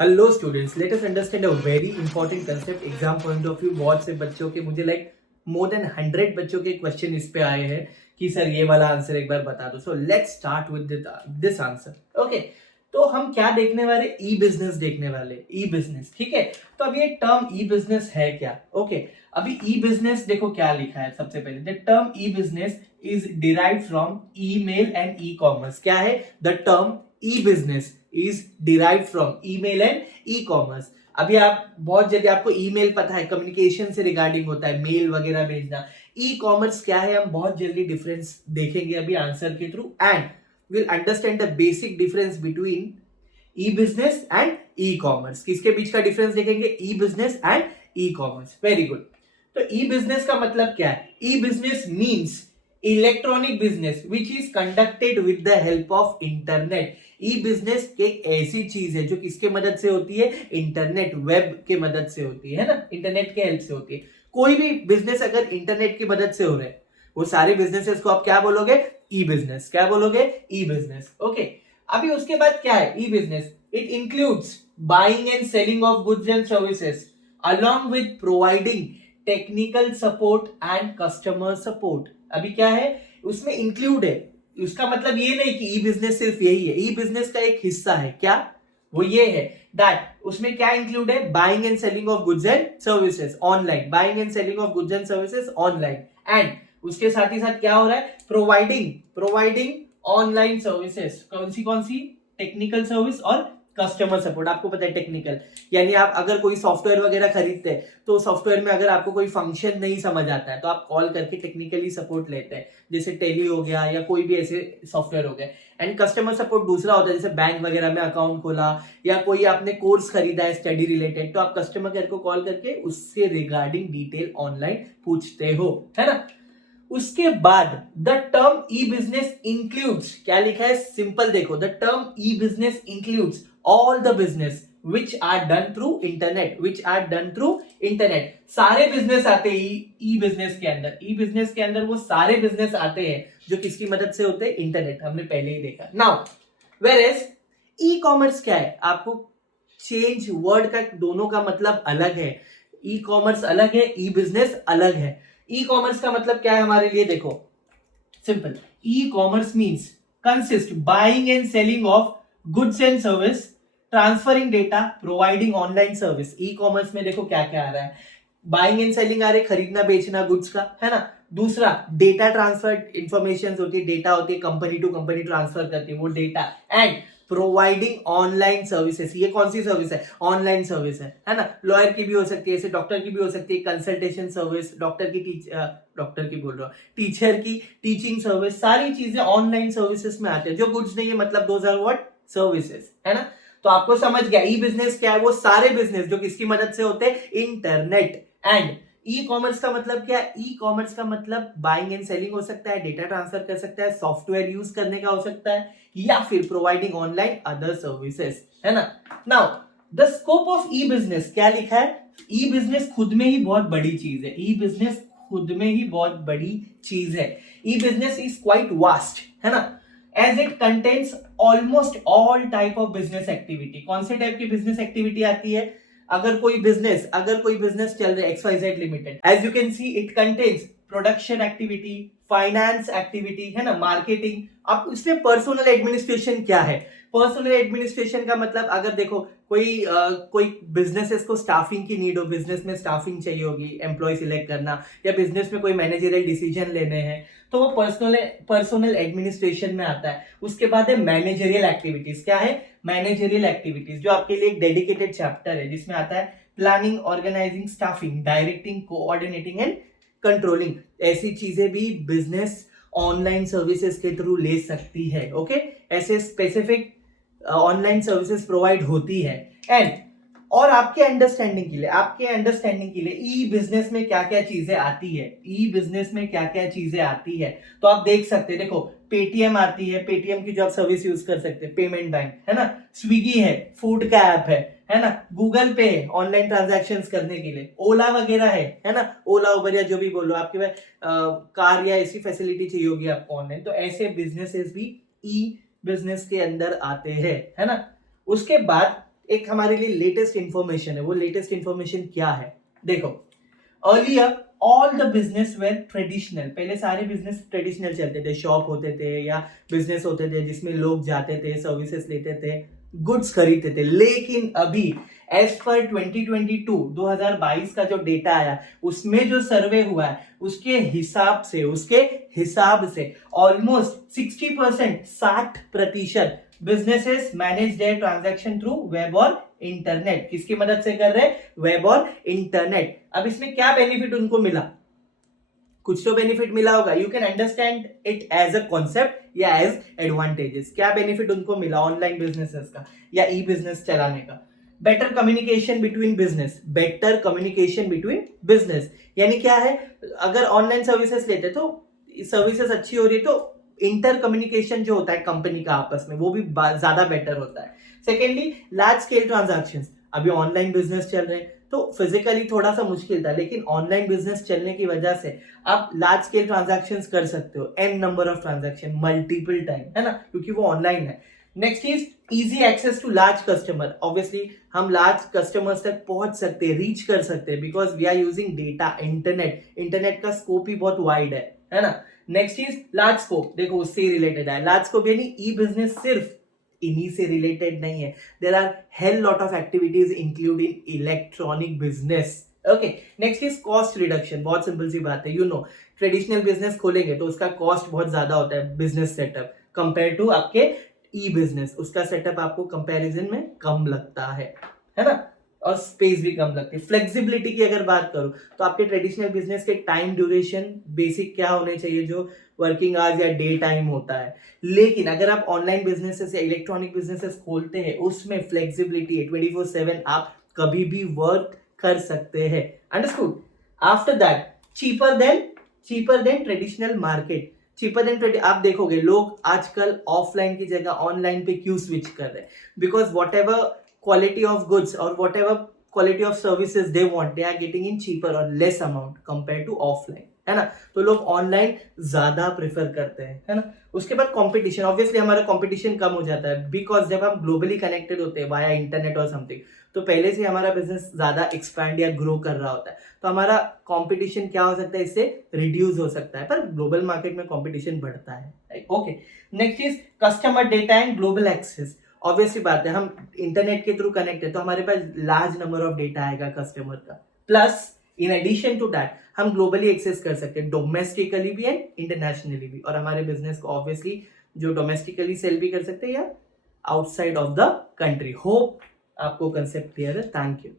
Hello students, let us understand a very important concept exam point of view. बहुत से बच्चों के मुझे मोर देन 100 बच्चों के क्वेश्चन इस पे आए हैं कि सर ये वाला आंसर एक बार बता दो। So let's start with this answer. Okay, तो हम क्या देखने वाले? ई बिजनेस देखने वाले। ई बिजनेस, ठीक है। तो अभी ये टर्म ई बिजनेस है क्या? ओके, अभी ई बिजनेस देखो क्या लिखा है। सबसे पहले the term e business is derived from email and e commerce. क्या है? The term e business is derived from email and e commerce. अभी आप बहुत जल्दी, आपको ईमेल पता है कम्युनिकेशन से रिगार्डिंग होता है, मेल वगैरह भेजना। ई कॉमर्स क्या है हम बहुत जल्दी डिफरेंस देखेंगे अभी आंसर के through, and will understand the basic difference between e business and e commerce. किसके बीच का डिफरेंस देखेंगे? E business and e commerce. Very good. तो ई बिजनेस का मतलब क्या है? E business means electronic business which is conducted with the help of internet. E business एक ऐसी चीज है जो किसके मदद से होती है? इंटरनेट, वेब के मदद से होती है ना, इंटरनेट के हेल्प से होती है। कोई भी बिजनेस अगर इंटरनेट की मदद से हो रहे हैं, वो सारे बिजनेसेस को आप क्या बोलोगे? ई बिजनेस। क्या बोलोगे? ई बिजनेस। ओके, अभी उसके बाद क्या है e business? It includes buying and selling of goods and services along with providing technical support and customer support. अभी क्या है उसमें इंक्लूड है, उसका मतलब ये नहीं कि ई बिजनेस सिर्फ यही है। ई बिजनेस का एक हिस्सा है। क्या? वो ये है दैट उसमें क्या इंक्लूड है? Buying and selling of goods and services online, buying and selling of goods and services online, and उसके साथ ही साथ क्या हो रहा है? Providing online services. कौन सी? टेक्निकल सर्विस और कस्टमर सपोर्ट। आपको पता है टेक्निकल यानी आप अगर कोई सॉफ्टवेयर वगैरह खरीदते हैं तो सॉफ्टवेयर में अगर आपको कोई फंक्शन नहीं समझ आता है तो आप कॉल करके टेक्निकली सपोर्ट लेते हैं, जैसे टेली हो गया या कोई भी ऐसे सॉफ्टवेयर हो गया। एंड कस्टमर सपोर्ट दूसरा होता है, जैसे बैंक वगैरह में अकाउंट खोला या कोई आपने कोर्स खरीदा है स्टडी रिलेटेड, तो आप कस्टमर केयर को कॉल करके उससे रिगार्डिंग डिटेल ऑनलाइन पूछते हो, है ना। उसके बाद the term e business includes, क्या लिखा है? सिंपल देखो, the term e business includes all the business which are done through internet. सारे बिजनेस आते हैं ई बिजनेस के अंदर। ई बिजनेस के अंदर वो सारे बिजनेस आते हैं जो किसकी मदद से होते हैं? इंटरनेट। हमने पहले ही देखा। नाउ वेयरएज ई कॉमर्स क्या है? आपको चेंज वर्ड का दोनों का मतलब अलग है। ई कॉमर्स अलग है, ई बिजनेस अलग है। ई कॉमर्स का मतलब क्या है हमारे लिए? देखो simple, e commerce means consist buying and selling of goods and service, transferring data, providing online service. E commerce में देखो क्या क्या आ रहा है? बाइंग एंड सेलिंग आ रहे, खरीदना बेचना गुड्स का, है ना। दूसरा डेटा ट्रांसफर, इंफॉर्मेशन होती है, डेटा होती है, कंपनी टू कंपनी ट्रांसफर करती है वो data, and providing online services. ये कौन सी सर्विस है? ऑनलाइन सर्विस है ना। लॉयर की भी हो सकती है, ऐसे डॉक्टर की भी हो सकती है, कंसल्टेशन सर्विस, डॉक्टर की बोल रहा हूँ, टीचर की टीचिंग सर्विस, सारी चीजें ऑनलाइन सर्विसेज में आते हैं। जो गुड्स नहीं है मतलब दोज आर व्हाट? सर्विसेज, है ना। तो आपको समझ गया ई बिजनेस क्या है? वो सारे बिजनेस जो किसकी मदद से होते हैं? इंटरनेट। एंड ई कॉमर्स का मतलब क्या है? ई कॉमर्स का मतलब बाइंग एंड सेलिंग हो सकता है, डेटा ट्रांसफर कर सकता है, सॉफ्टवेयर यूज करने का हो सकता है, या फिर प्रोवाइडिंग ऑनलाइन अदर सर्विसेज, है ना। Now the scope of E business क्या लिखा है? ई बिजनेस खुद में ही बहुत बड़ी चीज है। ई बिजनेस खुद में ही बहुत बड़ी चीज है। E business is quite vast, है ना, as it contains almost all type of business activity. कौन से टाइप की बिजनेस एक्टिविटी आती है? अगर कोई बिजनेस चल रहा है XYZ limited, as you can see it contains production activity, finance activity, है ना, मार्केटिंग। अब इसमें पर्सनल एडमिनिस्ट्रेशन क्या है? पर्सनल एडमिनिस्ट्रेशन का मतलब अगर देखो कोई बिजनेसेस को स्टाफिंग की नीड हो, बिजनेस में स्टाफिंग चाहिए होगी, एम्प्लॉय सिलेक्ट करना, या बिजनेस में कोई मैनेजरियल डिसीजन लेने हैं, तो वो पर्सनल एडमिनिस्ट्रेशन में आता है। उसके बाद है मैनेजरियल एक्टिविटीज। क्या है? मैनेजरियल एक्टिविटीज, जो आपके लिए एक डेडिकेटेड चैप्टर है जिसमें आता है planning, organising, staffing, directing, coordinating and controlling. ऐसी चीजें भी बिजनेस ऑनलाइन सर्विसेज के थ्रू ले सकती है। ओके, ऐसे स्पेसिफिक ऑनलाइन सर्विसेज प्रोवाइड होती है। एंड और आपके अंडरस्टैंडिंग के लिए ई बिजनेस में क्या क्या चीजें आती है, ई बिजनेस में क्या क्या चीजें आती है, तो आप देख सकते हैं। देखो पेटीएम आती है, पेटीएम की जो आप सर्विस यूज कर सकते हैं, पेमेंट बैंक, है ना। स्विगी है, फूड का ऐप है ना। गूगल पे है ऑनलाइन ट्रांजैक्शंस करने के लिए। ओला वगैरह है ना। ओला उबर या जो भी बोलो, आपके पास कार या ऐसी फैसिलिटी चाहिए होगी आपको ऑनलाइन, तो ऐसे बिजनेसेस भी ई बिजनेस के अंदर आते हैं, है ना। उसके बाद एक हमारे लिए लेटेस्ट इंफॉर्मेशन है। वो लेटेस्ट इंफॉर्मेशन क्या है, देखो earlier all the business were traditional, पहले सारे बिजनेस ट्रेडिशनल चलते थे, शॉप होते थे या बिजनेस होते थे जिसमें लोग जाते थे, सर्विसेज लेते थे, गुड्स खरीदते थे। लेकिन अभी एज पर 2022 का जो डेटा आया उसमें जो सर्वे हुआ है उसके हिसाब से almost 60%, 60% businesses manage there transaction through web और इंटरनेट। किसकी मदद से कर रहे हैं, वेब और इंटरनेट। अब इसमें क्या बेनिफिट उनको मिला, कुछ तो बेनिफिट मिला होगा, you can understand it as a concept या एज एडवांटेजेस। क्या बेनिफिट उनको मिला ऑनलाइन बिजनेसेस का या ई बिजनेस चलाने का, better communication between business, better communication between business यानी क्या है, अगर ऑनलाइन सर्विसेज लेते तो सर्विसेज अच्छी हो रही है तो इंटर कम्युनिकेशन जो होता है कंपनी का आपस में वो भी ज्यादा बेटर होता है। सेकेंडली लार्ज स्केल ट्रांजैक्शंस, अभी ऑनलाइन बिजनेस चल रहे हैं तो फिजिकली थोड़ा सा मुश्किल था, लेकिन ऑनलाइन बिजनेस चलने की वजह से आप लार्ज स्केल ट्रांजैक्शंस कर सकते हो, n number of transaction multiple time, है ना, क्योंकि वो ऑनलाइन है। Next is easy access to large customer, obviously हम लार्ज कस्टमर्स तक पहुंच सकते हैं, रीच कर सकते हैं, because we are using data, internet का स्कोप ही बहुत वाइड है ना। नेक्स्ट इज लार्ज स्कोप, देखो उससे रिलेटेड है लार्ज स्कोप, यानी ई बिजनेस सिर्फ इन्हीं से रिलेटेड नहीं है, there are hell lot of activities including electronic business. Okay, next is cost reduction, बहुत सिंपल सी बात है, यू नो ट्रेडिशनल बिजनेस खोलेंगे तो उसका कॉस्ट बहुत ज्यादा होता है बिजनेस सेटअप कंपेयर टू आपके ई बिजनेस, उसका सेटअप आपको कंपैरिजन में कम लगता है ना, और स्पेस भी कम लगती है। फ्लेक्सिबिलिटी की अगर बात करूं तो आपके ट्रेडिशनल बिजनेस के टाइम ड्यूरेशन बेसिक क्या होने चाहिए, जो वर्किंग आवर्स या डे टाइम होता है, लेकिन अगर आप ऑनलाइन बिजनेसेस या इलेक्ट्रॉनिक बिजनेसेस खोलते हैं उसमें फ्लेक्सिबिलिटी है, 24/7 आप कभी भी वर्क कर सकते हैं, understood. After that cheaper than traditional market, आप देखोगे लोग आजकल ऑफलाइन की जगह ऑनलाइन पे क्यों स्विच कर रहे हैं, because what ever quality of goods or whatever quality of services they want, they are getting in cheaper or less amount compared to offline, है ना, तो लोग ऑनलाइन ज्यादा प्रेफर करते हैं, है ना। उसके बाद कंपटीशन, ऑब्वियसली हमारा कंपटीशन कम हो जाता है, बिकॉज जब हम ग्लोबली कनेक्टेड होते हैं वाया इंटरनेट और समथिंग, तो पहले से हमारा बिजनेस ज्यादा एक्सपैंड या ग्रो कर रहा होता है, तो हमारा कंपटीशन क्या हो सकता है, इससे रिड्यूस हो सकता है, पर ग्लोबल मार्केट में कंपटीशन बढ़ता है। Okay, next is customer data and global access, obviously बात है हम इंटरनेट के थ्रू कनेक्ट है तो हमारे पास लार्ज नंबर ऑफ डेटा आएगा कस्टमर का, plus in addition to that हम ग्लोबली एक्सेस कर सकते हैं, डोमेस्टिकली भी एंड इंटरनेशनली भी, और हमारे बिजनेस को ऑब्वियसली जो डोमेस्टिकली सेल भी कर सकते हैं या outside of the country. Hope आपको कंसेप्ट क्लियर है, थैंक यू।